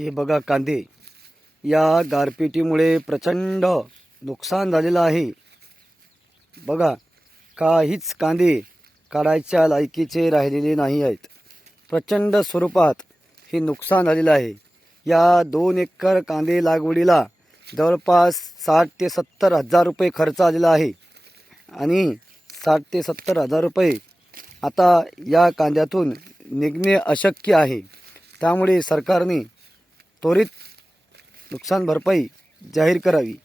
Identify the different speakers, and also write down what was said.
Speaker 1: हे बघा कांदे. या गारपिटीमुळे प्रचंड नुकसान झालेलं आहे. बघा काहीच कांदे काढायच्या लायकीचे राहिलेले नाही आहेत. प्रचंड स्वरूपात हे नुकसान झालेलं आहे. या दोन एकर कांदे लागवडीला जवळपास साठ ते सत्तर हजार रुपये खर्च आलेला आहे. आणि साठ ते सत्तर हजार रुपये आता या कांद्यातून निघणे अशक्य आहे. त्यामुळे सरकारने त्वरित नुकसान भरपाई जाहीर करावी.